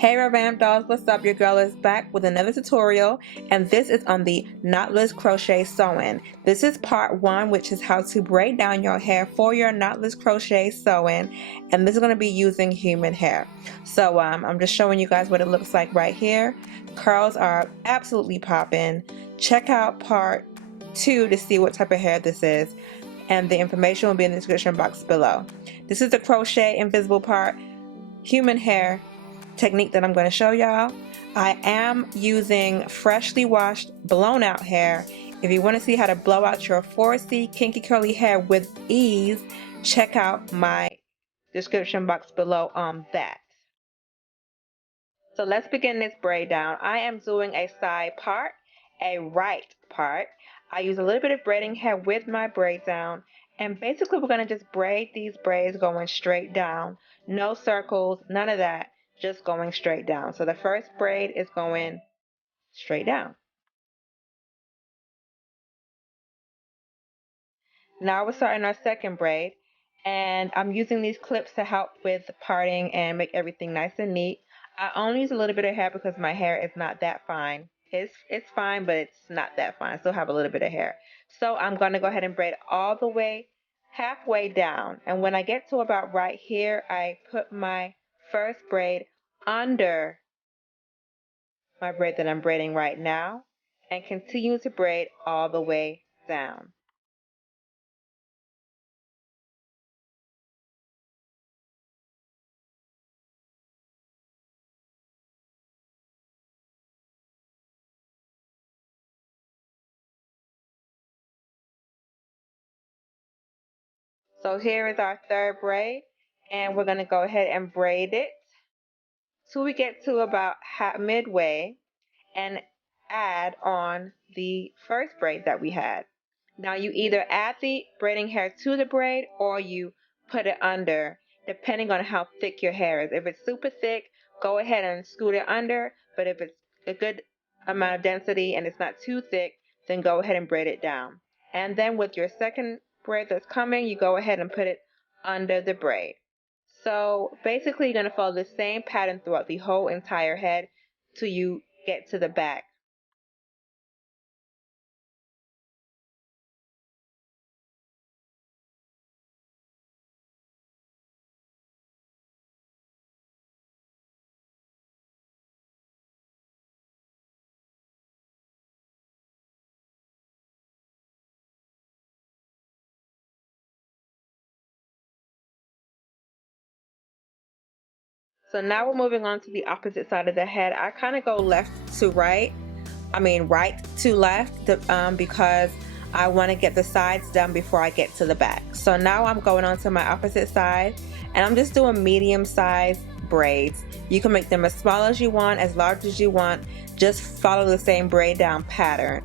Hey Revamp Dolls, what's up? Your girl is back with another tutorial, and this is on the knotless crochet sewing. This is part 1, which is how to braid down your hair for your knotless crochet sewing, and this is going to be using human hair. So I'm just showing you guys what it looks like right here. Curls are absolutely popping. Check out part 2 to see what type of hair this is, and the information will be in the description box below. This is the crochet invisible part human hair technique that I'm going to show y'all. I am using freshly washed blown out hair. If you want to see how to blow out your 4C kinky curly hair with ease, check out my description box below on that. So let's begin this braid down. I am doing a side part, a right part. I use a little bit of braiding hair with my braid down, and basically we're going to just braid these braids going straight down. No circles, none of that, just going straight down. So the first braid is going straight down. Now we're starting our second braid, and I'm using these clips to help with parting and make everything nice and neat. I only use a little bit of hair because my hair is not that fine. It's fine, but it's not that fine. I still have a little bit of hair. So I'm going to go ahead and braid all the way halfway down. And when I get to about right here, I put my first braid under my braid that I'm braiding right now and continue to braid all the way down. So here is our third braid, and we're going to go ahead and braid it till we get to about midway and add on the first braid that we had. Now you either add the braiding hair to the braid or you put it under, depending on how thick your hair is. If it's super thick, go ahead and scoot it under, but if it's a good amount of density and it's not too thick, then go ahead and braid it down. And then with your second braid that's coming, you go ahead and put it under the braid. So basically you're going to follow the same pattern throughout the whole entire head till you get to the back. So now we're moving on to the opposite side of the head. I kind of go left to right. Right to left because I want to get the sides done before I get to the back. So now I'm going on to my opposite side, and I'm just doing medium sized braids. You can make them as small as you want, as large as you want. Just follow the same braid down pattern.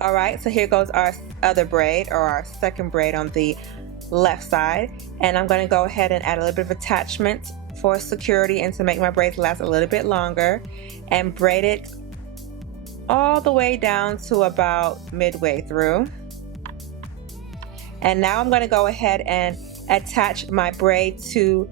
Alright, so here goes our other braid, or our second braid on the left side, and I'm going to go ahead and add a little bit of attachment for security and to make my braids last a little bit longer, and braid it all the way down to about midway through. And now I'm going to go ahead and attach my braid to,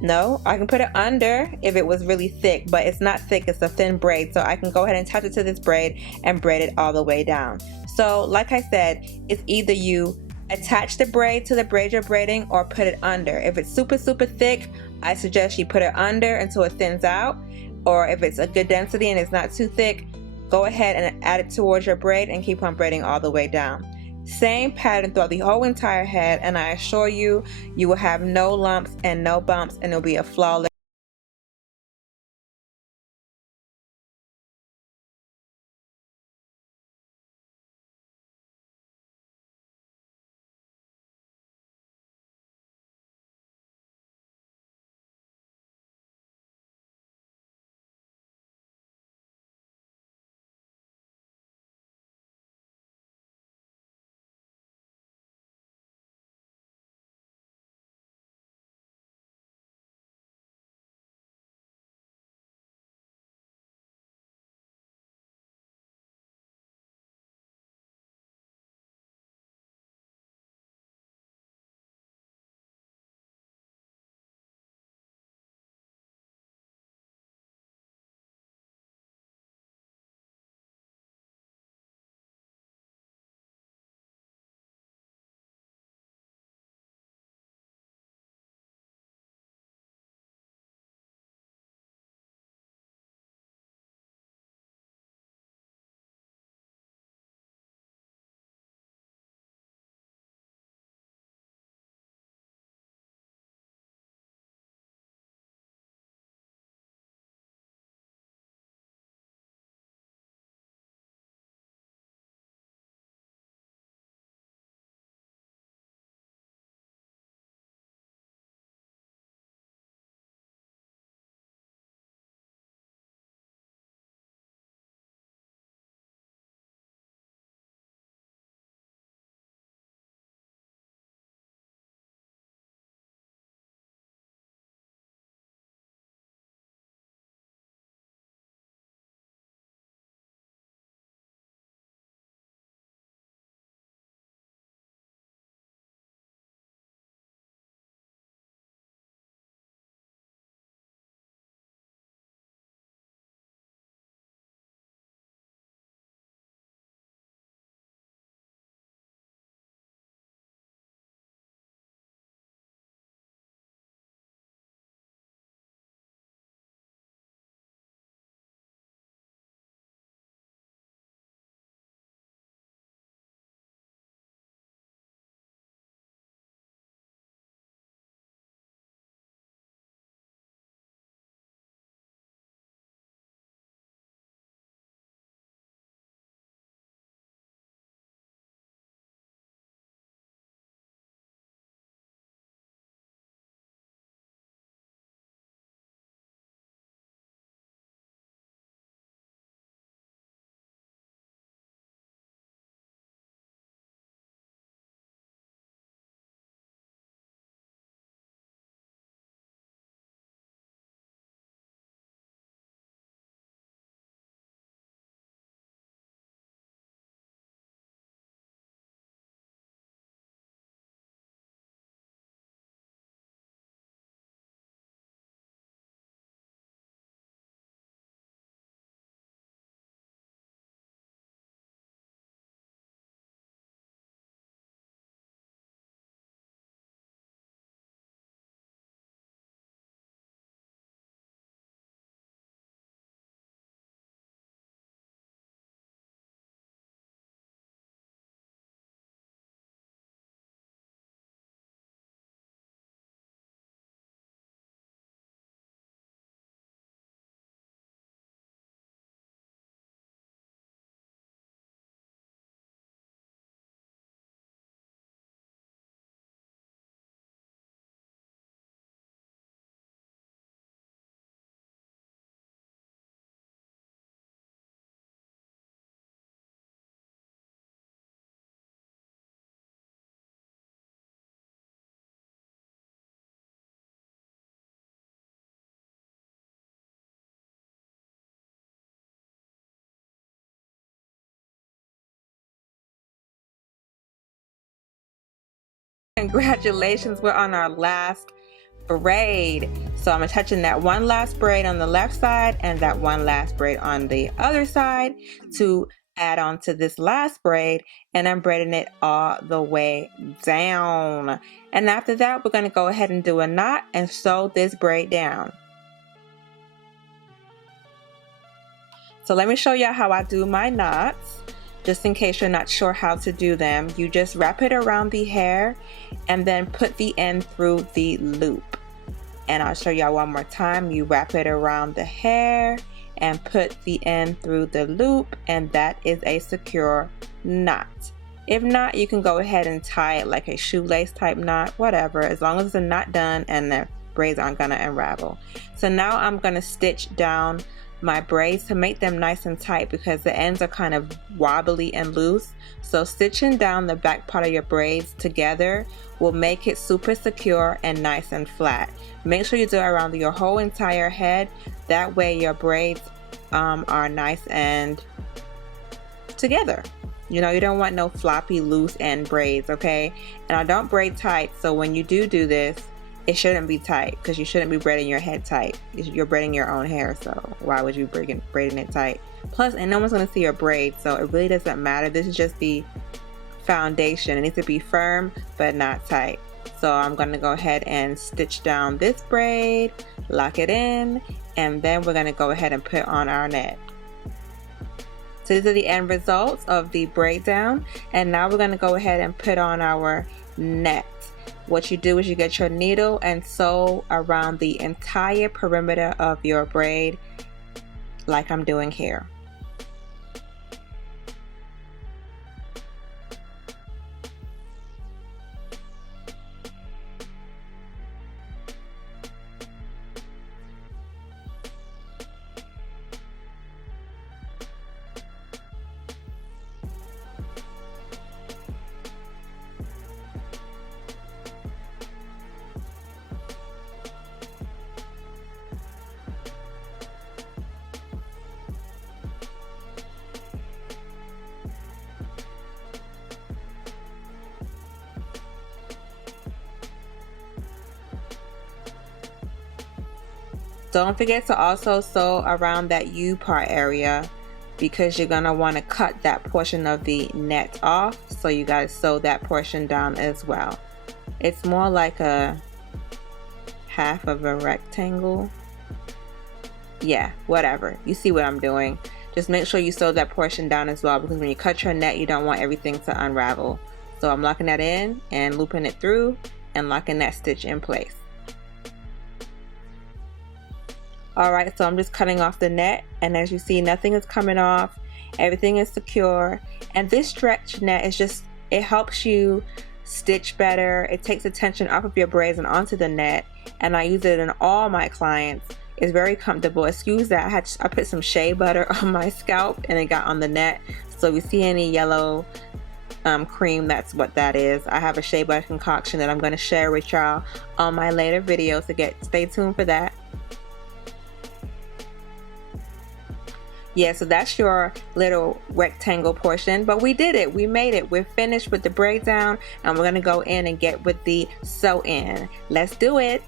no, I can put it under if it was really thick, but it's not thick, it's a thin braid, so I can go ahead and attach it to this braid and braid it all the way down. So like I said, it's either you attach the braid to the braid you're braiding or put it under. If it's super thick, I suggest you put it under until it thins out, or if it's a good density and it's not too thick, go ahead and add it towards your braid and keep on braiding all the way down. Same pattern throughout the whole entire head, and I assure you, you will have no lumps and no bumps, and it'll be a flawless Congratulations, we're on our last braid. So I'm attaching that one last braid on the left side and that one last braid on the other side to add on to this last braid, and I'm braiding it all the way down. And after that, we're going to go ahead and do a knot and sew this braid down. So let me show you how I do my knots. Just in case you're not sure how to do them, you just wrap it around the hair and then put the end through the loop. And I'll show y'all one more time. You wrap it around the hair and put the end through the loop, and that is a secure knot. If not, you can go ahead and tie it like a shoelace type knot, whatever, as long as it's a knot done and the braids aren't gonna unravel. So now I'm gonna stitch down my braids to make them nice and tight because the ends are kind of wobbly and loose. So stitching down the back part of your braids together will make it super secure and nice and flat. Make sure you do it around your whole entire head. That way your braids are nice and together. You know, you don't want no floppy loose end braids, okay? And I don't braid tight, so when you do this, it shouldn't be tight because you shouldn't be braiding your head tight. You're braiding your own hair, so why would you be braiding it tight? Plus, and no one's going to see your braid, so it really doesn't matter. This is just the foundation. It needs to be firm but not tight. So I'm going to go ahead and stitch down this braid, lock it in, and then we're going to go ahead and put on our net. So these are the end results of the braid down, and now we're going to go ahead and put on our net. What you do is you get your needle and sew around the entire perimeter of your braid like I'm doing here. Don't forget to also sew around that U part area because you're going to want to cut that portion of the net off, so you got to sew that portion down as well. It's more like a half of a rectangle. Yeah, whatever. You see what I'm doing. Just make sure you sew that portion down as well, because when you cut your net, you don't want everything to unravel. So I'm locking that in and looping it through and locking that stitch in place. Alright, so I'm just cutting off the net, and as you see, nothing is coming off. Everything is secure. And this stretch net is just, it helps you stitch better. It takes the tension off of your braids and onto the net, and I use it in all my clients. It's very comfortable. Excuse that, I put some shea butter on my scalp and it got on the net. So if you see any yellow cream, that's what that is. I have a shea butter concoction that I'm going to share with y'all on my later video, so stay tuned for that. Yeah, so that's your little rectangle portion, but we did it. We made it. We're finished with the braid down, and we're going to go in and get with the sew in. Let's do it.